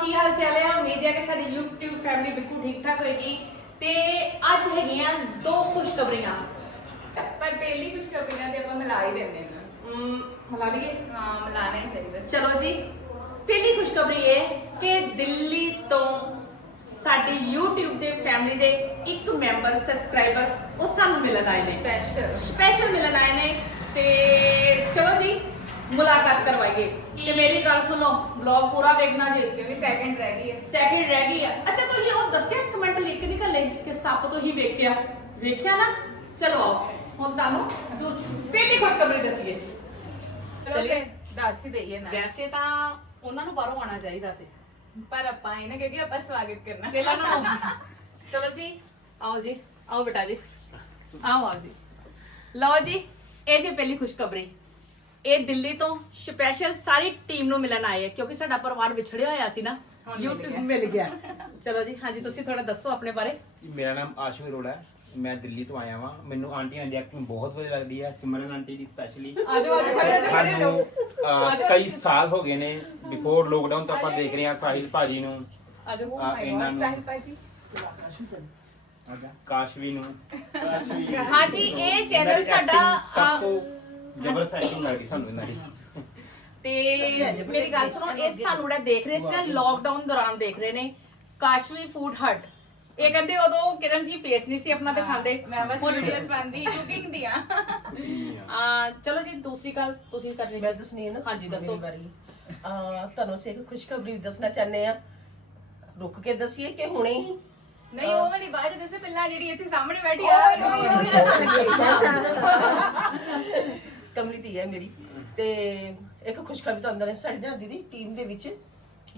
ਕੀ ਹਾਲ ਚਾਲ ਹੈ ਉਮੀਦ ਹੈ ਕਿ ਸਾਡੀ YouTube ਫੈਮਿਲੀ ਬਿਲਕੁਲ ਠੀਕ ਠਾਕ ਹੋਏਗੀ। ਤੇ ਅੱਜ ਹੈਗੀਆਂ ਦੋ ਖੁਸ਼ਖਬਰੀਆਂ। ਪਰ ਪਹਿਲੀ ਖੁਸ਼ਖਬਰੀਆਂ ਤੇ ਆਪਾਂ ਮਿਲਾ ਹੀ ਦਿੰਦੇ ਹਾਂ। ਮਿਲਾ ਦਈਏ? ਹਾਂ ਮਿਲਾਣਾ ਹੀ ਚਾਹੀਦਾ। ਚਲੋ ਜੀ ਪਹਿਲੀ ਖੁਸ਼ਖਬਰੀ ਇਹ ਕਿ ਦਿੱਲੀ ਤੋਂ ਸਾਡੀ YouTube ਦੇ ਫੈਮਿਲੀ ਦੇ ਇੱਕ ਮੈਂਬਰ ਸਬਸਕ੍ਰਾਈਬਰ ਉਹ ਸਾਨੂੰ ਮਿਲਣ ਆਏ ਨੇ। ਸਪੈਸ਼ਲ ਸਪੈਸ਼ਲ ਮਿਲਣ ਆਏ ਨੇ। ਤੇ ਚਲੋ ਜੀ ਮੁਲਾਕਾਤ ਕਰਵਾਈਏ। ਤੇ ਮੇਰੀ ਗੱਲ ਸੁਣੋ ਵਲੌਗ ਪੂਰਾ ਵੇਖਣਾ ਜੀ। ਕਿਉਂਕਿ ਸੈਕਿੰਡ ਰਹਿ ਗਈ ਹੈ। ਸੈਕਿੰਡ ਰਹਿ ਗਈ ਆ ਅੱਛਾ ਤੁਸੀਂ ਉਹ ਦੱਸਿਆ ਕਮੈਂਟ ਲਿਖ ਨਹੀਂ ਕੱਲੇ ਕਿ ਸੱਪ ਤੋਂ ਹੀ ਵੇਖਿਆ। ਵੇਖਿਆ ਨਾ? ਚਲੋ ਆਓ। ਹੁਣ ਤੁਹਾਨੂੰ ਦੂਸ- ਪਹਿਲੀ ਖੁਸ਼ਖਬਰੀ ਦਸੀਏ। ਚਲੋ ਚਲਿਏ। ਦੱਸ ਹੀ ਦਈਏ ਨਾ ਵੈਸੇ ਤਾਂ ਉਹਨਾਂ ਨੂੰ ਬਾਹਰੋਂ ਆਉਣਾ ਚਾਹੀਦਾ ਸੀ। ਪਰ ਆਪਾਂ ਇਹ ਨਾ ਕਿਉਂਕਿ ਆਪਾਂ ਸਵਾਗਤ ਕਰਨਾ। ਪਹਿਲਾਂ ਨਾ ਚਲੋ ਜੀ ਆਓ ਜੀ ਆਓ ਬੇਟਾ ਜੀ। ਆਓ ਆਓ ਜੀ। ਲਓ ਜੀ ਇਹ ਜੇ ਪਹਿਲੀ ਖੁਸ਼ਖਬਰੀ। ਇਹ ਦਿੱਲੀ ਤੋਂ ਸਪੈਸ਼ਲ ਸਾਰੀ ਟੀਮ ਨੂੰ ਮਿਲਣ ਆਏ ਆ ਕਿਉਂਕਿ ਸਾਡਾ ਪਰਿਵਾਰ ਵਿਛੜਿਆ ਹੋਇਆ ਸੀ ਨਾ। ਹੁਣ ਮਿਲ YouTube ਗਿਆ। ਮਿਲ ਗਿਆ। ਚਲੋ ਜੀ ਹਾਂਜੀ ਤੁਸੀਂ ਥੋੜਾ ਦੱਸੋ ਆਪਣੇ ਬਾਰੇ। ਮੇਰਾ ਨਾਮ ਆਸ਼ੂ ਅਰੋੜਾ ਹੈ। ਮੈਂ ਦਿੱਲੀ ਤੋਂ ਆਇਆ ਵਾਂ। ਮੈਨੂੰ ਆਂਟੀਆਂ ਦੀ ਐਕਟਿੰਗ ਬਹੁਤ ਵਧੀਆ ਲੱਗਦੀ ਹੈ ਸਿਮਰਨ ਆਂਟੀ ਦੀ ਸਪੈਸ਼ਲੀ ਆਜੋ ਆਜੋ ਖੜੇ ਹੋ ਖੜੇ ਸਾਨੂੰ ਅਹ, ਕਈ ਸਾਲ ਹੋ ਗਏ ਨੇ ਬਿਫੋਰ ਲੋਕਡਾਊਨ ਤੋਂ ਆਪਾਂ ਦੇਖ ਰਹੇ ਹਾਂ ਸਾਹਿਲ ਭਾਜੀ ਨੂੰ। ਆਜੋ ਆ, ਇਹਨਾਂ ਨੂੰ। ਸਾਹਿਲ ਭਾਜੀ। ਕਾਸ਼ਵੀ ਨੂੰ। ਹਾਂਜੀ ਇਹ ਚੈਨਲ ਇਹਨਾਂ ਸਾਡਾ acting ਸਭ ਅਹ, ਤੋਂ ਜ਼ਬਰਦਸਤ ਐਕਟਿੰਗ ਲੱਗਦੀ ਸਾਨੂੰ ਇਹਨਾਂ ਦੀ ਤੇ ਮੇਰੀ ਗੱਲ ਸੁਣੋ ਇਹ ਸਾਨੂੰ ਜਿਹੜਾ ਦੇਖ ਰਹੇ ਸੀ ਨਾ ਲੋਕਡਾਊਨ ਦੌਰਾਨ ਦੇਖ ਰਹੇ ਨੇ ਕਾਸ਼ਮੀ ਫੂਡ ਹਟ ਇਹ ਕਹਿੰਦੇ ਉਦੋਂ ਕਿਰਨ ਜੀ ਫੇਸ ਨਹੀਂ ਸੀ ਆਪਣਾ ਦਿਖਾਉਂਦੇ ਮੈਂ ਬਸ ਹੁਣ- ਵੀਡੀਓਜ਼ ਬਣਦੀ ਕੁਕਿੰਗ ਦੀਆਂ ਆ ਚਲੋ ਜੀ ਦੂਸਰੀ ਗੱਲ ਤੁਸੀਂ ਕਰਨੀ ਮੈਂ ਦੱਸਣੀ ਹੈ ਨਾ ਹਾਂਜੀ ਦੱਸੋ ਮੇਰੀ ਵਾਰੀ ਆ ਤੁਹਾਨੂੰ ਅਸੀਂ ਇੱਕ ਖੁਸ਼ਖਬਰੀ ਵੀ ਦੱਸਣਾ ਚਾਹੁੰਦੇ ਆ ਰੁਕ ਕੇ ਦਸੀਏ ਕਿ ਹੁਣੇ ਹੀ ਨਹੀਂ ਉਹ ਵਾਲੀ ਬਾਅਦ ਦੱਸੇ ਪਹਿਲਾਂ ਜਿਹੜੀ ਇੱਥੇ ਸਾਹਮਣੇ ਬੈਠੀ ਆ ਕਮਲੀ ਧੀ ਹੈ ਮੇਰੀ। ਤੇ ਇੱਕ ਖੁਸ਼ਖਬਰੀ ਤੁਹਾਨੂੰ ਦੱਸਣਾ ਸਾਡੀ ਨਾ ਦੀਦੀ ਟੀਮ ਦੇ ਵਿੱਚ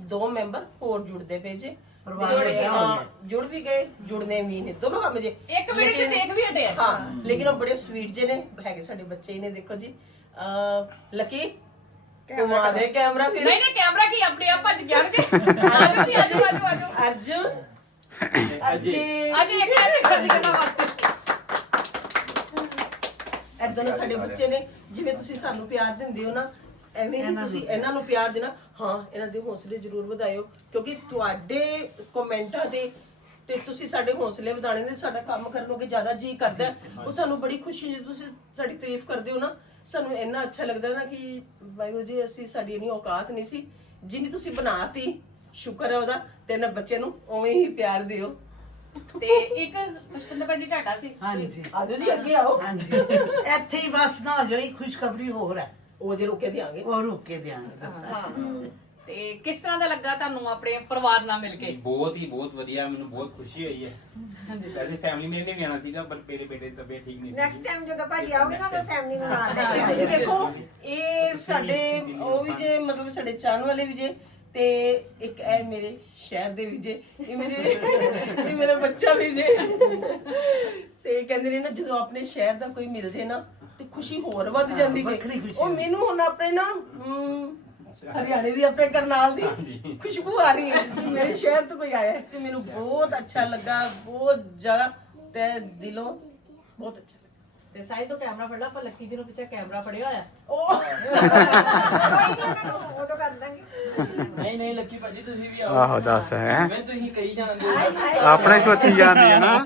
ਦੋ ਮੈਂਬਰ ਹੋਰ ਜੁੜਦੇ ਪਏ ਜੇ। ਪਰਿਵਾਰ ਹਾਂ। ਜੁੜ ਵੀ ਗਏ ਜੁੜਨੇ ਵੀ ਨੇ ਦੋਨੋਂ ਕੰਮ ਜੇ। ਇੱਕ ਵੀਡੀਓ ਚ ਲੇਕਿਨ- ਦੇਖ ਵੀ ਹਟੇ ਆ। ਹਾਂ ਲੇਕਿਨ ਉਹ ਬੜੇ ਸਵੀਟ ਜੇ ਨੇ ਹੈਗੇ ਸਾਡੇ ਬੱਚੇ ਹੀ ਨੇ ਦੇਖੋ ਜੀ। ਅ ਲੱਕੀ ਘੁਮਾ ਦੇ ਕੈਮਰਾ ਫਿਰ। ਨਹੀਂ ਨਹੀਂ ਕੈਮਰਾ ਕੀ ਆਪਣੇ ਆਪ ਭੱਜ ਆਜੋ ਜੀ ਆਜੋ ਆਜੋ ਆਜੋ ਅਰਜੁਨ ਅਜੇ। ਅੱਜ ਇੱਕ ਐਵੇਂ ਖਰਚ ਕਰਨਾ ਐਦਾਂ ਨਾ ਸਾਡੇ ਬੱਚੇ ਨੇ ਜਿਵੇਂ ਤੁਸੀਂ ਸਾਨੂੰ ਪਿਆਰ ਦਿੰਦੇ ਹੋ ਨਾ ਐਵੇਂ ਹੀ ਤੁਸੀਂ ਇਹਨਾਂ ਨੂੰ ਪਿਆਰ ਦੇਣਾ ਹਾਂ ਇਹਨਾਂ ਦੇ ਹੌਸਲੇ ਜ਼ਰੂਰ ਵਧਾਇਓ ਕਿਉਂਕਿ ਤੁਹਾਡੇ ਕਮੈਂਟਾਂ ਦੇ ਤੇ ਤੁਸੀਂ ਸਾਡੇ ਹੌਸਲੇ ਵਧਾਣੇ ਦੇ ਸਾਡਾ ਕੰਮ ਕਰਨ ਨੂੰ ਕਿ ਜ਼ਿਆਦਾ ਜੀ ਕਰਦਾ। ਉਹ ਸਾਨੂੰ ਬੜੀ ਖੁਸ਼ੀ ਜਦੋਂ ਤੁਸੀਂ ਸਾਡੀ ਤਾਰੀਫ ਕਰਦੇ ਹੋ ਨਾ ਸਾਨੂੰ ਇੰਨਾ ਅੱਛਾ ਲੱਗਦਾ ਨਾ ਕਿ ਵਾਹਿਗੁਰੂ ਜੀ ਅਸੀਂ ਸਾਡੀ ਇਨੀ ਔਕਾਤ ਨਹੀਂ ਸੀ। ਜਿੰਨੀ ਤੁਸੀਂ ਬਣਾਤੀ ਸ਼ੁਕਰ ਹੈ ਉਹਦਾ ਤੇ ਇਹਨਾਂ ਬੱਚੇ ਨੂੰ ਉਵੇਂ ਹੀ ਪਿਆਰ ਦਿਓ। ਤੇ ਇੱਕ ਪੁਸ਼ਪਿੰਦਰ ਭਾਜੀ ਢਾਟਾ ਸੀ। ਹਾਂਜੀ। ਆਜੋ ਜੀ ਅੱਗੇ ਆਓ। ਹਾਂਜੀ। ਇੱਥੇ ਹੀ ਬਸ ਨਾ ਜੋਈ ਖੁਸ਼ਖਬਰੀ ਹੋਰ ਹੈ। ਉਹ ਜੇ ਰੋਕੇ ਦਿਆਂਗੇ। ਉਹ ਰੁਕ ਕੇ ਦਿਆਂਗੇ ਦੱਸਾਂ ਤੇ ਕਿਸ ਤਰ੍ਹਾਂ ਦਾ ਲੱਗਾ ਤੁਹਾਨੂੰ ਆਪਣੇ ਪਰਿਵਾਰ ਨਾਲ ਮਿਲ ਕੇ? ਬਹੁਤ ਹੀ ਬਹੁਤ ਵਧੀਆ ਮੈਨੂੰ ਬਹੁਤ ਖੁਸ਼ੀ ਹੋਈ ਹੈ। ਵੈਸੇ ਫੈਮਿਲੀ ਮੇਰੇ ਨੇ ਵੀ ਆਣਾ ਸੀਗਾ ਪਰ ਮੇਰੇ ਬੇਟੇ ਦੀ ਤਬੀਅਤ ਠੀਕ ਨਹੀਂ ਸੀ ਨੈਕਸਟ ਟਾਈਮ ਜਦੋਂ ਭਾਜੀ ਆਓਗੇ ਨਾ ਤਾਂ ਫੈਮਿਲੀ ਨੂੰ ਨਾਲ ਲੈ ਕੇ ਤੁਸੀਂ ਦੇਖੋ ਇਹ ਸਾਡੇ ਉਹ ਵੀ ਜੇ ਮਤਲਬ ਸਾਡੇ ਚਾਹਣ ਵਾਲੇ ਵੀ ਜੇ ਤੇ ਇੱਕ ਇਹ ਮੇਰੇ ਸ਼ਹਿਰ ਦੇ ਵੀ ਜੇ ਇਹ ਮੇਰੇ ਇਹ ਮੇਰਾ ਬੱਚਾ ਵੀ ਜੇ। ਤੇ ਕਹਿੰਦੇ ਨੇ ਨਾ ਜਦੋਂ ਆਪਣੇ ਸ਼ਹਿਰ ਦਾ ਕੋਈ ਮਿਲ ਜੇ ਨਾ ਤੇ ਖੁਸ਼ੀ ਹੋਰ ਵੱਧ ਜਾਂਦੀ ਵੱਖਰੀ ਜੇ ਖੁਸ਼ੀ ਉਹ ਮੈਨੂੰ ਹੁਣ ਆਪਣੇ ਨਾ ਹਮ, ਹਰਿਆਣੇ ਦੀ ਆਪਣੇ ਕਰਨਾਲ ਦੀ ਖੁਸ਼ਬੂ ਆ ਰਹੀ ਹੈ ਕਿ ਮੇਰੇ ਸ਼ਹਿਰ ਤੋਂ ਕੋਈ ਆਇਆ ਹੈ ਤੇ ਮੈਨੂੰ ਬਹੁਤ ਅੱਛਾ ਲੱਗਾ ਬਹੁਤ ਜ਼ਿਆਦਾ ਤੇ ਦਿਲੋਂ ਬਹੁਤ ਅੱਛਾ। ਤੇ ਸਾਈ ਤੋਂ ਕੈਮਰਾ ਫੜ ਲਾ ਪਰ ਲੱਕੀ ਜੀ ਨੂੰ ਪਿੱਛੇ ਕੈਮਰਾ ਫੜਿਆ ਹੋਇਆ। ਉਹ ਫੋਟੋ ਕਰ ਦਾਂਗੇ। ਨਹੀਂ ਨਹੀਂ ਲੱਕੀ ਭਾਜੀ ਤੁਸੀਂ ਵੀ ਆਓ। ਆਹੋ ਦੱਸ ਹੈ। ਜਿਵੇਂ ਤੁਸੀਂ ਕਹੀ ਜਾਂਦੇ ਹੋ। ਆਪਣਾ ਹੀ ਸੋਚੀ ਜਾਂਦੀ ਹੈ ਨਾ।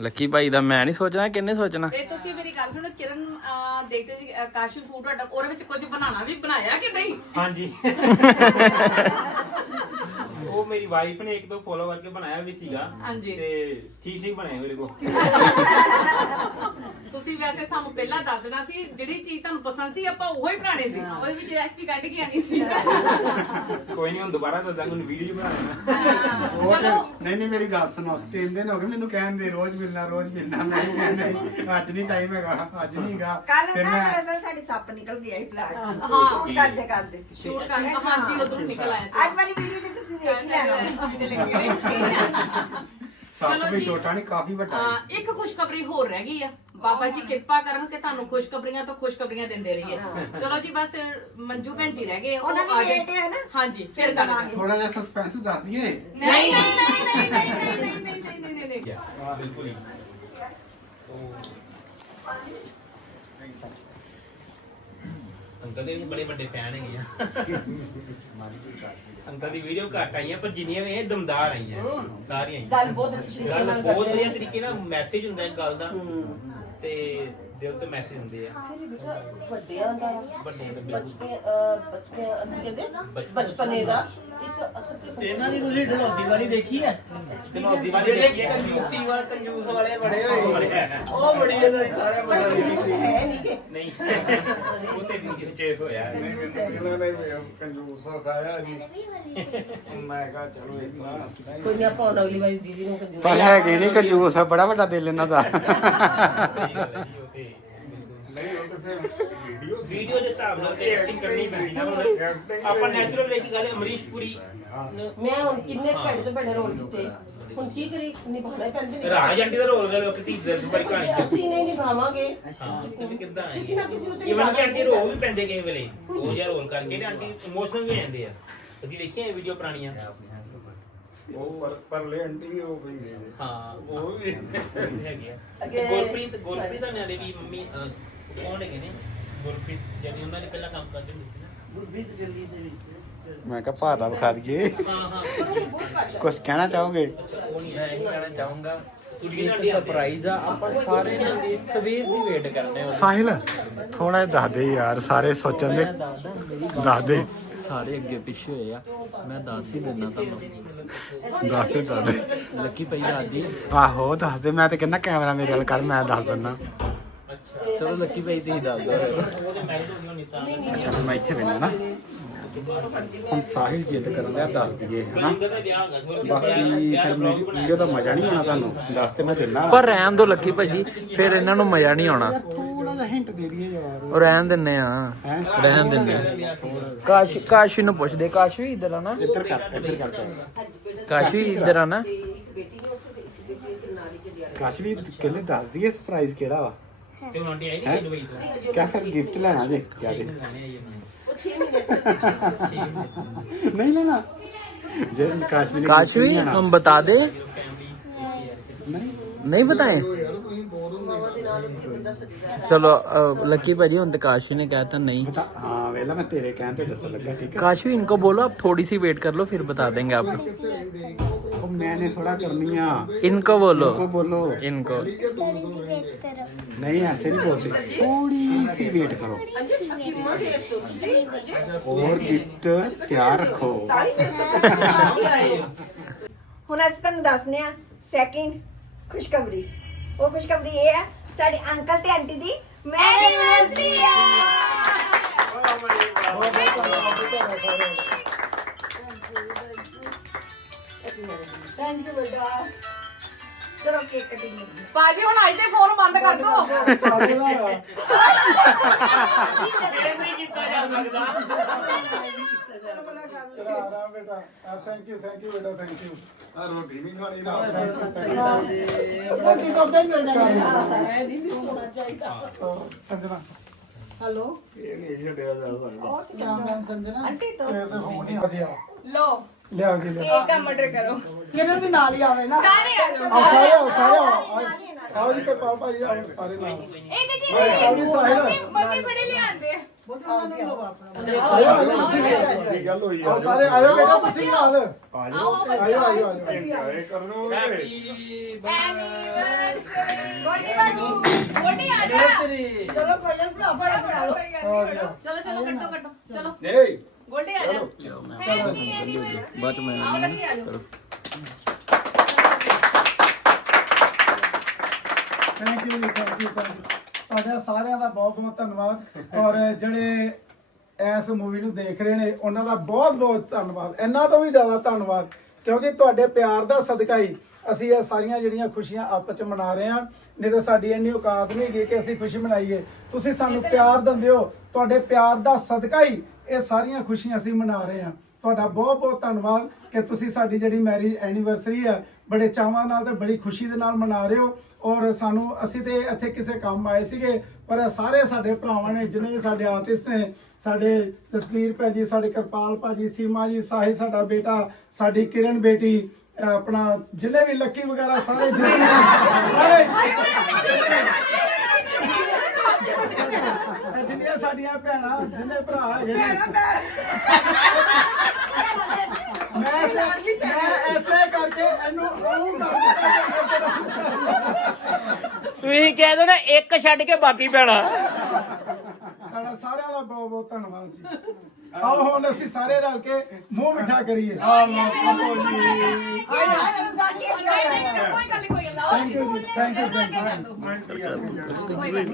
ਲੱਕੀ ਭਾਈ ਦਾ ਮੈਂ ਨਹੀਂ ਸੋਚਣਾ ਕਿੰਨੇ ਸੋਚਣਾ? ਤੇ ਤੁਸੀਂ ਮੇਰੀ ਗੱਲ ਸੁਣੋ ਕਿਰਨ ਅਹ, ਦੇਖਦੇ ਸੀ ਅਹ, ਕਾਸ਼ੀ ਫੂਡ ਤੁਹਾਡਾ ਉਹਦੇ ਵਿੱਚ ਕੁਝ ਬਣਾਉਣਾ ਵੀ ਬਣਾਇਆ ਕਿ ਨਹੀਂ? ਹਾਂਜੀ। ਉਹ ਮੇਰੀ ਵਾਈਫ ਨੇ ਇੱਕ ਦੋ ਫੋਲੋ ਕਰਕੇ ਬਣਾਇਆ ਵੀ ਸੀਗਾ। ਹਾਂਜੀ। ਤੇ ਠੀਕ ਠੀਕ ਬਣਾਇਆ ਮੇਰੇ ਕੋ ਤੁਸੀਂ ਵੈਸੇ ਸਾਨੂੰ ਪਹਿਲਾਂ ਦੱਸਣਾ ਸੀ ਜਿਹੜੀ ਚੀਜ਼ ਤੁਹਾਨੂੰ ਪਸੰਦ ਸੀ ਆਪਾਂ ਉਹੋ ਹੀ ਬਣਾਣੀ ਸੀ। ਉਹਦੇ ਵਿੱਚ ਰੈਸਪੀ ਕੱਢ ਕੇ ਆਣੀ ਸੀ। ਕੋਈ ਨਹੀਂ ਹੁਣ ਦੁਬਾਰਾ ਦੱਸ ਦਾਂਗਾ ਉਹਨੂੰ ਵੀਡੀਓ ਬਣਾ ਲੈਣਾ। ਉਹ ਤੇ- ਚਲੋ। ਨਹੀਂ ਨਹੀਂ ਮੇਰੀ ਗੱਲ ਸੁਣੋ ਤਿੰਨ ਦਿਨ ਹੋ ਗਏ ਮੈਨੂੰ ਕਹਿਣ ਦੇ ਰੋਜ਼ ਮਿਲਣਾ ਰੋਜ਼ ਮਿਲਣਾ ਮੈਂ ਕਿਹਾ ਨਹੀਂ ਅੱਜ ਨਹੀਂ ਟਾਈਮ ਹੈਗਾ ਅੱਜ ਨਹੀਂ ਹੈਗਾ। ਕੱਲ ਫਿਰ ਨਾ ਮੈਂ ਦਰਅਸਲ ਸਾਡੀ ਸੱਪ ਨਿਕਲ ਗਿਆ ਹੀ ਪਲਾਟ। ਹਾਂ। ਸ਼ੂਟ ਕਰਦੇ ਕਰਦੇ ਸ਼ੂਟ ਕਰਨ ਹਾਂਜੀ ਉਧਰੋਂ ਨਿਕਲ ਆਇਆ ਸੀ। ਅੱਜ ਵਾਲੀ ਵੀਡੀਓ ਤੇ ਤੁਸੀਂ ਵੇਖ ਹੀ ਲੈਣਾ ਚਲੋ ਵੀ ਜੀ। ਛੋਟਾ ਨਹੀਂ ਕਾਫੀ ਵੱਡਾ ਹੈ ਅਹ, ਇੱਕ ਖੁਸ਼ਖਬਰੀ ਹੋਰ ਰਹਿ ਗਈ ਆ ਬਾਬਾ ਜੀ ਕਿਰਪਾ ਕਰਨ ਕਿ ਤੁਹਾਨੂੰ ਖੁਸ਼ਖਬਰੀਆਂ ਤੋਂ ਖੁਸ਼ਖਬਰੀਆਂ ਦਿੰਦੇ ਰਹੀਏ ਚਲੋ ਜੀ ਬਸ ਮੰਜੂ ਭੈਣ ਜੀ ਰਹਿ ਗਏ ਉਹ ਉਹਨਾਂ ਦੀ ਆ ਗਏ। ਵੇਟ ਹੈ ਨਾ। ਹਾਂਜੀ ਫਿਰ ਕਰਾਂਗੇ ਥੋੜਾ ਜਿਹਾ ਸਸਪੈਂਸ ਦੱਸ ਦਈਏ ਨਹੀਂ ਨਹੀਂ ਨਹੀਂ ਨਹੀਂ ਨਹੀਂ ਨਹੀਂ ਨਹੀਂ ਨਹੀਂ ਨਹੀਂ ਨਹੀਂ ਨਹੀਂ ਬਿਲਕੁਲ ਹੀ ਅੰਕਲ ਦੇ ਵੀ ਬੜੇ ਵੱਡੇ ਫੈਨ ਹੈਗੇ ਆ ਅੰਕਲ ਦੀ ਵੀਡੀਓ ਘੱਟ ਆਈਆਂ ਪਰ ਜਿੰਨੀਆਂ ਵੀ ਇਹ ਦਮਦਾਰ ਆਈਆਂ ਸਾਰੀਆਂ ਹੀ। ਗੱਲ ਬਹੁਤ ਅੱਛੇ ਤਰੀਕੇ ਗੱਲ ਨਾਲ ਬਹੁਤ ਕਰਦੇ ਵਧੀਆ ਨੇ। ਤਰੀਕੇ ਨਾਲ ਮੈਸੇਜ ਹੁੰਦਾ ਹੈ ਗੱਲ ਦਾ ਹੂੰ। ਤੇ ਦਿਲ ਤੋਂ ਮੈਸੇਜ ਹੁੰਦੇ ਆ। ਫਿਰ ਬੇਟਾ ਵੱਡਿਆਂ ਦਾ ਵੱਡਿਆਂ ਦਾ ਬਿਲਕੁਲ। ਬਚਪਨ ਅਹ, ਬਚਪਨ ਕੀ ਕਹਿੰਦੇ? ਬਚਪਨੇ ਦਾ। ਇੱਕ ਅਸਲ ਤੇ ਇਹਨਾਂ ਦੀ ਤੁਸੀਂ ਢਲੋਸੀ ਵਾਲੀ ਦੇਖੀ ਹੈ? ਢਲੋਸੀ ਵਾਲੀ ਦੇਖੀ ਹੈ, ਕੰਜੂਸੀ ਵਾਲੇ ਕੰਜੂਸ ਵਾਲੇ ਬੜੇ ਹੋਏ। ਉਹ ਬੜੀ ਇਹਨਾਂ ਦੀ ਸਾਰਿਆਂ ਪਰ ਕੰਜੂਸ ਹੈ ਨਹੀਂ ਕਿ? ਨਹੀਂ। ਉਹ ਤੇ ਵੀਡੀਓ ਚ ਹੋਇਆ। ਇਹਨਾਂ ਨੇ ਕੰਜੂਸ ਖਾਇਆ ਜੀ। ਮੈਂ ਕਹਾ ਚਲੋ ਇੱਕ ਵਾਰ ਕੋਈ ਨਹੀਂ ਆਪਾਂ ਹੁਣ ਅਗਲੀ ਵਾਰੀ ਦੀਦੀ ਨੂੰ ਕੰਜੂਸ ਪਰ ਹੈਗੇ ਨਹੀਂ ਕੰਜੂਸ ਬੜਾ ਵੱਡਾ ਦਿਲ ਇਹਨਾਂ ਦਾ। ਸਹੀ ਗੱਲ ਹੈ ਜੀ, ਉਹ ਤੇ ਨਹੀਂ ਉਹ ਤੇ ਫਿਰ ਵੀਡੀਓ ਵੀਡੀਓ ਦੇ ਹਿਸਾਬ ਨਾਲ ਤੇ ਐਕਟਿੰਗ ਕਰਨੀ ਪੈਂਦੀ ਨਾ ਹੁਣ। ਆਪਾਂ ਨੈਚੁਰਲ ਵੇਖ ਕੇ ਗੱਲ ਅਮਰੀਸ਼ ਪੁਰੀ ਨੂੰ- ਮੈਂ ਹੁਣ ਕਿੰਨੇ ਭੈੜੇ ਤੋਂ ਭੈੜੇ ਰੋਲ ਕੀਤੇ। ਹੁਣ ਕੀ ਕਰੀ? ਨਿਭਾਉਣਾ ਹੀ ਪੈਂਦੇ ਨੇ ਰਾਜ ਆਂਟੀ ਦਾ ਰੋਲ ਕਰ ਵਕਤੀ ਦਿਲ ਬੜੀ ਕਹਾਣੀ ਜੇ ਅਸੀਂ ਨਹੀਂ ਨਿਭਾਵਾਂਗੇ। ਹਾਂ ਤੇ ਕਿੱਦਾਂ ਹੈ ਕਿਸੇ ਨਾ ਕਿਸੇ ਨੂੰ ਤੇ ਇਵਨ ਕਿ ਆਂਟੀ ਨਿਭਾਉਣਾ ਰੋ ਵੀ ਪੈਂਦੇ ਕਈ ਵੇਲੇ। ਉਹ ਜਿਹਾ ਰੋਲ ਕਰਕੇ ਤੇ ਆਂਟੀ ਇਮੋਸ਼ਨਲ ਵੀ ਹੋ ਜਾਂਦੇ ਆ। ਅਸੀਂ ਦੇਖੀਆਂ ਵੀਡੀਓ ਪੁਰਾਣੀਆਂ। ਉਹ ਪਰ ਪਰਲੇ ਆਂਟੀ ਵੀ ਉਹ ਪੈਂਦੇ ਨੇ ਹਾਂ ਉਹ ਵੀ ਹੈਗੇ। ਆ ਅੱਗੇ- ਤੇ ਗੁਰਪ੍ਰੀਤ ਗੁਰਪ੍ਰੀਤ ਦਾ ਨਾਲੇ ਵੀ ਮੰਮੀ ਅਹ, ਕੌਣ ਹੈਗੇ ਨੇ? ਗੁਰਪ੍ਰੀਤ ਜਿਹੜੀ ਉਹਨਾਂ ਨੇ ਪਹਿਲਾਂ ਕੰਮ ਕਰਦੇ ਹੁੰਦੇ ਸੀ ਨਾ। ਗੁਰਬੀਤ ਗਲੀ ਦੇ ਵਿੱਚ। ਮੈਂ ਕਿਹਾ ਭਾਦਾ ਵਿਖਾ ਦਈਏ। ਹਾਂ ਹਾਂ। ਕੁਝ ਕਹਿਣਾ ਚਾਹੋਗੇ? ਉਹ ਨਹੀਂ ਮੈਂ ਇਹ ਕਹਿਣਾ ਚਾਹੂੰਗਾ ਸਟੂਡੀਓ ਇੱਕ ਸਰਪ੍ਰਾਈਜ਼ ਆ। ਆਪਾਂ ਸਾਰੇ ਨਾ ਸਵੇਰ ਦੀ ਵੇਟ ਕਰਨੇ ਆ ਸਾਹਿਲ ਥੋੜਾ ਜਿਹਾ ਦੱਸ ਦੇ ਯਾਰ ਸਾਰੇ ਸੋਚਣ ਦੇ। ਮੈਂ ਦੱਸਦਾ ਮੇਰੀ ਗੱਲ ਦੱਸ ਦੇ। ਸਾਰੇ ਅੱਗੇ ਪਿੱਛੇ ਹੋਏ ਆ। ਮੈਂ ਦੱਸ ਹੀ ਦਿੰਦਾ ਤੁਹਾਨੂੰ। ਦੱਸ ਦੇ ਦੱਸ ਦੇ ਲੱਕੀ ਪਈ ਦਾਦੀ ਆਹੋ ਦੱਸ ਦੇ। ਮੈਂ ਤੇ ਕਹਿੰਦਾ ਕੈਮਰਾ ਮੇਰੇ ਵੱਲ ਕਰ ਮੈਂ ਦੱਸ ਦਿੰਦਾ। ਚਲੋ ਲੱਕੀ ਭਾਈ ਤੁਸੀਂ ਦੱਸ ਦਿਓ। ਅੱਛਾ ਮੈਂ ਇੱਥੇ ਬੈਠਾ ਨਾ। ਹੁਣ ਸਾਹਿਲ ਜਿੱਦ ਕਰਨ ਲਿਆ ਦੱਸ ਦਈਏ ਹਨਾ। ਦਾ ਬਾਕੀ ਫਿਰ ਦਾ ਮੇਰੀ ਵੀਡੀਓ ਦਾ ਮਜ਼ਾ ਨਹੀਂ ਆਉਣਾ ਤੁਹਾਨੂੰ। ਦੱਸ ਤੇ ਮੈਂ ਦਿੰਦਾ। ਪਰ ਰਹਿਣ ਦੋ ਲੱਕੀ ਭਾਜੀ ਫਿਰ ਇਹਨਾਂ ਨੂੰ ਮਜ਼ਾ ਨਹੀਂ ਆਉਣਾ। ਉਹ ਰਹਿਣ ਦਿੰਨੇ ਆ। ਹੈਂ? ਰਹਿਣ ਦਿੰਨੇ ਆ। ਕਾਸ਼ ਨੂੰ ਪੁੱਛਦੇ ਕਾਸ਼ ਵੀ ਇਧਰ ਆ ਨਾ। ਇੱਧਰ ਕਰ ਇੱਧਰ ਕਰ ਕਰ। ਕਾਸ਼ ਆ ਨਾ। ਕਾਸ਼ ਵੀ ਕਹਿੰਦੇ ਦੱਸ ਦਈਏ ਸਰਪ੍ਰਾਈਜ਼ ਕਿਹੜਾ ਵਾ? ਤੇ ਕਿਆ ਫਿਰ ਗਿਫਟ ਲੈਣਾ ਜੇ ਜਾ ਕੇ। ਨਹੀਂ ਲੈਣਾ ਜੇ ਕਾਸ਼ ਵੀ ਹਮ ਬਤਾ ਦੇ। ਨਹੀਂ। ਨਹੀਂ ਬਤਾਏ? बताएं ਮਾਵਾ ਦੇ ਨਾਲ ਉੱਥੇ ਬੰਦਾ ਸਜਦਾ ਹੈ चलो अ, लकी भाजी हम तो काशी ने कहता नहीं ਬਤਾ ਹਾਂ ਵੇਲਾ ਮੈਂ ਤੇਰੇ ਕਹਿਣ ਤੇ ਦੱਸਣ ਲੱਗਾ ਠੀਕ ਹੈ काशी इनको बोलो आप थोड़ी सी वेट कर लो फिर बता देंगे आप ਉਹ ਮੈਨੇ ਥੋੜਾ ਕਰਨੀ ਆ इनको बोलो ਕੋ ਬੋਲੋ इनको ਨਹੀਂ ਐਸੇ ਨਹੀਂ ਬੋਲਦੇ ਥੋੜੀ ਸੀ ਵੇਟ ਕਰੋ ਅੰਜੇ ਹਕੀਮਾ ਦੇ ਸੋ ਤੁਸੀਂ ਅਜੇ ਹੋਰ ਗਿਫਟ ਤਿਆਰ ਰੱਖੋ ਤਾਈ ਦੇ ਤਾਂ ਆਏ ਹੁਣ ਅਸੀਂ ਤੁਹਾਨੂੰ ਦੱਸਨੇ ਆ ਸੈਕਿੰਡ ਖੁਸ਼ਖਬਰੀ ਉਹ ਖੁਸ਼ਖਬਰੀ ਇਹ ਹੈ ਸਾਡੇ ਅੰਕਲ ਤੇ ਆਂਟੀ ਦੀ ਮੈਰਿਜ ਥੈਂਕ ਯੂ ਬੇਟਾ ਚਲੋ ਕੇਕ ਕਟਿੰਗ ਬਾਜੀ ਹੁਣ ਅੱਜ ਤੇ ਫੋਨ ਬੰਦ ਕਰ ਦੋ। ਆਰਾਮ ਬੇਟਾ ਥੈਂਕ ਯੂ ਥੈਂਕ ਯੂ ਬੇਟਾ ਥੈਂਕ ਯੂ ਆ ਰੋਟੀ ਨਹੀਂ ਖਾਣੀ ਨਾ ਰੋਟੀ ਤੋਂ ਤਾਂ ਹੀ ਮਿਲ ਜਾਂਦੀ ਹੈ ਨਹੀਂ ਵੀ ਸੋਣਾ ਚਾਹੀਦਾ ਸੰਜਨਾ ਹਲੋ ਇਹ ਨਹੀਂ ਛੱਡਿਆ ਜਾ ਸਕਦਾ ਉਹ ਤੇ ਚੰਗਾ ਆਂਟੀ ਤੋਂ ਸਵੇਰ ਦੇ ਫੋਨ ਹੀ ਆ। ਲੋ ਲਿਆ ਜੀ ਲਿਆ ਕੇਕ ਦਾ ਮਰਡਰ ਕਰੋ ਕਿਰਨ ਵੀ ਨਾਲ ਹੀ ਆਵੇ ਨਾ ਸਾਰੇ ਆ ਜਾਓ ਆ ਸਾਰੇ ਆਓ ਸਾਰੇ ਆਓ ਆਓ ਜੀ ਤੇ ਪਾਪਾ ਜੀ ਆਓ ਸਾਰੇ ਨਾਲ ਇੱਕ ਜੀ ਸਾਰੀ ਸਾਹਿਲ ਮੰਮੀ ਬੜੇ ਲਿਆਂਦੇ ਆਓ ਸਾਰੇ ਆਇਓ ਬੇਟਾ ਤੁਸੀਂ ਨਾਲ ਆਇਓ ਆਇਓ ਆਇਓ ਆਇਓ ਕਰ ਲੋ ਹੈਪੀ ਐਨੀਵਰਸਰੀ ਗੋਡੀ ਬਾਬੂ ਗੋਡੀ ਆ ਜਾ ਚਲੋ ਭਜਨ ਭਰਾ ਭਰਾ ਭਰਾ ਚਲੋ ਚਲੋ ਕੱਟੋ ਕੱਟੋ ਚਲੋ ਨਹੀਂ ਗੋਡੀ ਆ ਜਾ ਚਲੋ ਬਾਅਦ ਮੈਂ ਆਓ ਲੱਗੀ ਆ ਜਾ thank you thank you thank you ਤੁਹਾਡਾ ਸਾਰਿਆਂ ਦਾ ਬਹੁਤ ਬਹੁਤ ਧੰਨਵਾਦ। ਔਰ ਜਿਹੜੇ ਇਸ ਮੂਵੀ ਨੂੰ ਦੇਖ ਰਹੇ ਨੇ ਉਹਨਾਂ ਦਾ ਬਹੁਤ ਬਹੁਤ ਧੰਨਵਾਦ। ਇਹਨਾਂ ਤੋਂ ਵੀ ਜ਼ਿਆਦਾ ਧੰਨਵਾਦ ਕਿਉਂਕਿ ਤੁਹਾਡੇ ਪਿਆਰ ਦਾ ਸਦਕਾ ਹੀ ਅਸੀਂ ਇਹ ਸਾਰੀਆਂ ਜਿਹੜੀਆਂ ਖੁਸ਼ੀਆਂ ਆਪਸ ਚ ਮਨਾ ਰਹੇ ਹਾਂ ਨਹੀਂ ਤਾਂ ਸਾਡੀ ਇੰਨੀ ਔਕਾਤ ਨਹੀਂ ਹੈਗੀ ਕਿ ਅਸੀਂ ਖੁਸ਼ੀ ਮਨਾਈਏ। ਤੁਸੀਂ ਸਾਨੂੰ ਪਿਆਰ ਦਿੰਦੇ ਹੋ ਤੁਹਾਡੇ ਪਿਆਰ ਦਾ ਸਦਕਾ ਹੀ ਇਹ ਸਾਰੀਆਂ ਖੁਸ਼ੀਆਂ ਅਸੀਂ ਮਨਾ ਰਹੇ ਹਾਂ। ਤੁਹਾਡਾ ਬਹੁਤ ਬਹੁਤ ਧੰਨਵਾਦ ਕਿ ਤੁਸੀਂ ਸਾਡੀ ਜਿਹੜੀ ਮੈਰਿਜ ਐਨੀਵਰਸਰੀ ਹੈ ਬੜੇ ਚਾਵਾਂ ਨਾਲ ਤੇ ਬੜੀ ਖੁਸ਼ੀ ਦੇ ਨਾਲ ਮਨਾ ਰਹੇ ਹੋ। ਔਰ ਸਾਨੂੰ ਅਸੀਂ ਤੇ ਇੱਥੇ ਕਿਸੇ ਕੰਮ ਆਏ ਸੀਗੇ, ਪਰ ਇਹ ਸਾਰੇ ਸਾਡੇ ਭਰਾਵਾਂ ਨੇ, ਜਿੰਨੇ ਵੀ ਸਾਡੇ ਆਰਟਿਸਟ ਨੇ, ਸਾਡੇ ਜਸਵੀਰ ਭੈਣ ਜੀ, ਸਾਡੇ ਕਿਰਪਾਲ ਭਾਜੀ, ਸੀਮਾ ਜੀ, ਸਾਹਿਲ ਸਾਡਾ ਬੇਟਾ, ਸਾਡੀ ਕਿਰਨ ਬੇਟੀ ਆਪਣਾ ਜਿੰਨੇ ਵੀ ਲੱਕੀ ਵਗੈਰਾ ਸਾਰੇ ਜਿੰਨੇ ਸਾਰੇ ਜਿੰਨੀਆਂ ਸਾਡੀਆਂ ਭੈਣਾਂ, ਜਿੰਨੇ ਭਰਾ ਹੈਗੇ ਨੇ। ਮੈਂ ਐਸੇ- ਮੈਂ ਐਸੇ ਕਰਕੇ ਇਹਨੂੰ ਉਹਨੂੰ ਕਰ ਦਿੱਤਾ ਤੁਸੀਂ ਕਹਿ ਦੋ ਨਾ ਇੱਕ ਛੱਡ ਕੇ ਬਾਕੀ ਪੈਣਾ। ਸਾਰਿਆਂ ਦਾ ਬਹੁਤ ਬਹੁਤ ਧੰਨਵਾਦ ਜੀ। ਆਓ ਹੁਣ ਅਸੀਂ ਸਾਰੇ ਰਲ ਕੇ ਮੂੰਹ ਮਿੱਠਾ ਕਰੀਏ। ਕੋਈ ਨਹੀਂ ਕੋਈ ਗੱਲ ਥੈਂਕ ਯੂ ਜੀ ਥੈਂਕ ਯੂ ਥੈਂਕ ਯੂ ਕੋਈ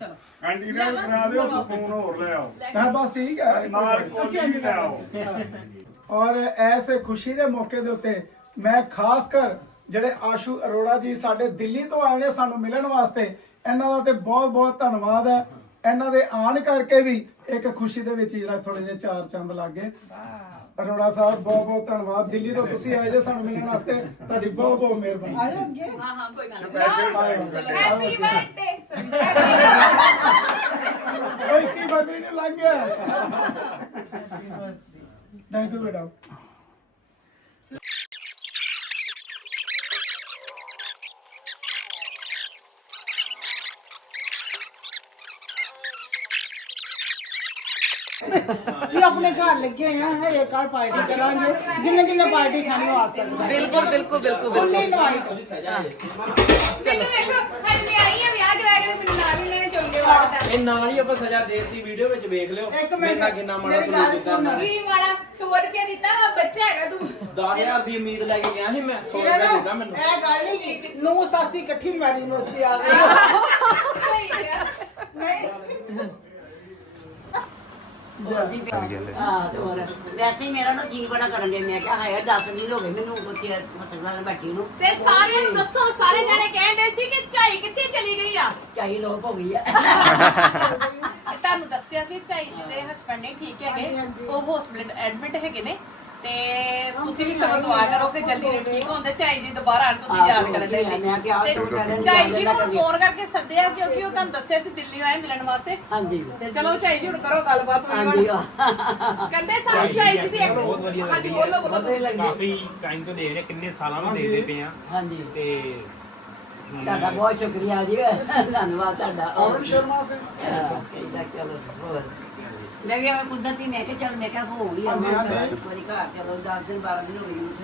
ਚਲੋ ਆਂਟੀ ਨਾਲ ਕਰਾ ਦਿਓ ਸਪੂਨ ਹੋਰ ਲੈ ਆਓ। ਬਸ ਠੀਕ ਹੈ। ਨਾਲ ਕੋਲੀ ਵੀ ਲੈ ਆਓ। ਔਰ ਐਸੇ ਖੁਸ਼ੀ ਦੇ ਮੌਕੇ ਦੇ ਉੱਤੇ ਮੈਂ ਖਾਸ ਕਰ ਜਿਹੜੇ ਆਸ਼ੂ ਅਰੋੜਾ ਜੀ ਸਾਡੇ ਦਿੱਲੀ ਤੋਂ ਆਏ ਨੇ ਸਾਨੂੰ ਮਿਲਣ ਵਾਸਤੇ ਇਹਨਾਂ ਦਾ ਤੇ ਬਹੁਤ ਬਹੁਤ ਧੰਨਵਾਦ ਹੈ। ਇਹਨਾਂ ਦੇ ਆਣ ਕਰਕੇ ਵੀ ਇੱਕ ਖੁਸ਼ੀ ਦੇ ਵਿੱਚ ਜਿਹੜਾ ਥੋੜੇ ਜਿਹੇ ਚਾਰ ਚੰਦ ਲੱਗ ਗਏ। ਅਰੋੜਾ ਸਾਹਿਬ ਬਹੁਤ ਬਹੁਤ ਧੰਨਵਾਦ। ਦਿੱਲੀ ਤੋਂ ਤੁਸੀਂ ਆਏ ਜੇ ਸਾਨੂੰ ਮਿਲਣ ਵਾਸਤੇ ਤੁਹਾਡੀ ਬਹੁਤ ਬਹੁਤ ਮਿਹਰਬਾਨੀ। ਹਾਂ ਹਾਂ ਕੋਈ ਗੱਲ ਨਹੀਂ। ਸਪੈਸ਼ਲ ਹੈਪੀ ਬਰਥਡੇ ਕੋਈ ਕੀ ਨਹੀਂ ਲੱਗ ਗਿਆ। ਥੈਂਕ ਯੂ ਬੇਟਾ ਵੀ ਆਪਣੇ ਘਰ ਲੱਗੇ ਆ ਹਰੇ ਕੱਲ ਪਾਰਟੀ ਕਰਾਂਗੇ ਜਿੰਨੇ ਜਿੰਨੇ ਪਾਰਟੀ ਖਾਣੀ ਉਹ ਆ ਸਕਦਾ ਬਿਲਕੁਲ ਬਿਲਕੁਲ ਬਿਲਕੁਲ ਉਹਨੇ ਇਨਵਾਈਟ ਮੈਨੂੰ ਇਹ ਨਾਲ ਹੀ ਆਪਾਂ ਸਜ਼ਾ ਦੇਤੀ ਵੀਡੀਓ ਵਿੱਚ ਵੇਖ ਲਿਓ। ਇੱਕ ਮਿੰਟ, ਵੇਖਾ ਕਿੰਨਾ ਮਾੜਾ ਮੇਰੀ ਸਲੂਕ ਗੱਲ ਕੀਤਾ ਸੁਣ। ਇਹਨਾਂ ਨੇ। ਕੀ ਮਾੜਾ 100 ਰੁਪਏ ਦਿੱਤਾ ਵਾ ਬੱਚਾ ਹੈਗਾ ਤੂੰ। 10000 ਦੀ ਉਮੀਦ ਲੈ ਕੇ ਗਿਆ ਸੀ ਮੈਂ 100 ਇਹਨਾਂ ਰੁਪਏ ਨੂੰ ਦਿੱਤਾ ਮੈਨੂੰ। ਇਹ ਗੱਲ ਨਹੀਂ ਕੀਤੀ ਨੂੰ ਸਸਤੀ ਇਕੱਠੀ ਮਾਰੀ ਨੂੰ ਅਸੀਂ ਆ ਗਏ। ਸਹੀ ਆ। ਨਹੀਂ। ਹਾਂ ਤੇ ਹੋਰ। ਵੈਸੇ ਹੀ ਮੇਰਾ ਨਾ ਜੀ ਬੜਾ ਕਰਨ ਦੇ ਮੈਂ ਕਿਹਾ ਹਾਏ 10 ਦਿਨ ਹੋ ਗਏ ਮੈਨੂੰ ਉੱਥੇ ਮਸਲਾ ਬੈਠੀ ਨੂੰ। ਤੇ ਸਾਰਿਆਂ ਨੂੰ ਦੱਸੋ ਸਾਰੇ ਜਣੇ ਕਹਿੰਦੇ ਸੀ ਕਿ ਝਾਈ ਕਿੱਥੇ ਚਲੀ ਗਈ ਆ? ਚਾਹੀ ਲੋਪ ਹੋ ਗਈ ਆ। ਤੁਹਾਨੂੰ ਦੱਸਿਆ ਸੀ ਝਾਈ ਜੀ ਦੇ ਹਸਬੰਡ ਨੇ ਠੀਕ ਹੈਗੇ? ਉਹ ਹਸਪੀਟਲ ਐਡਮਿਟ ਹੈਗੇ ਨੇ। ਤੇ ਤੁਸੀਂ ਵੀ ਸਗੋਂ ਦੁਆ ਕਰੋ ਕਿ ਜਲਦੀ ਨੇ ਠੀਕ ਹੁੰਦੇ ਝਾਈ ਜੀ ਦੁਬਾਰਾ ਆਣ ਤੁਸੀਂ ਹਾਂ, ਯਾਦ ਕਰਨ ਦੇ ਮੈਂ ਕਿਹਾ ਆਪ ਤੋਂ ਵਿਚਾਰਿਆਂ ਨੂੰ ਝਾਈ ਜੀ ਨੂੰ ਯਾਦ ਫੋਨ ਕਰਕੇ ਸੱਦਿਆ ਕਿਉਂਕਿ ਉਹ ਤੁਹਾਨੂੰ ਦੱਸਿਆ ਸੀ ਦਿੱਲੀ ਆਏ ਮਿਲਣ ਵਾਸਤੇ। ਹਾਂਜੀ। ਤੇ ਚਲੋ ਝਾਈ ਜੀ ਹੁਣ ਕਰੋ ਗੱਲਬਾਤ ਹੋਈ ਹਾਂਜੀ ਹੁਣ। ਕਹਿੰਦੇ ਸਾਨੂੰ ਝਾਈ ਜੀ ਦੀ ਇੱਕ ਬਹੁਤ ਵਧੀਆ ਹਾਂਜੀ ਲੱਗਦੀ ਬੋਲੋ ਬੋਲੋ ਵਧੀਆ ਲੱਗਦੀ ਕਾਫੀ ਟਾਈਮ ਤੋਂ ਦੇਖ ਰਹੇ ਕਿੰਨੇ ਸਾਲਾਂ ਤੋਂ ਦੇਖਦੇ ਪਏ ਆ ਹਾਂਜੀ। ਤੇ ਹੁਣ ਤੁਹਾਡਾ ਬਹੁਤ ਸ਼ੁਕਰੀਆ ਜੀ। ਧੰਨਵਾਦ ਤੁਹਾਡਾ। ਅਰੁਣ ਸ਼ਰਮਾ ਸਿੰਘ ਹਾਂ, ਕਹਿੰਦਾ ਚਲੋ ਹੋਰ। ਮੈਂ ਵੀ ਐਵੇਂ ਕੁਦਰਤੀ ਮੈਂ ਕਿਹਾ ਚੱਲ ਮੈਂ ਕਿਹਾ ਹੋ ਗਈ ਹਾਂਜੀ, ਹਾਂਜੀ। ਇੱਕ ਵਾਰੀ ਘਰ ਚਲੋ 10 ਦਿਨ 12 ਦਿਨ ਹੋ ਗਏ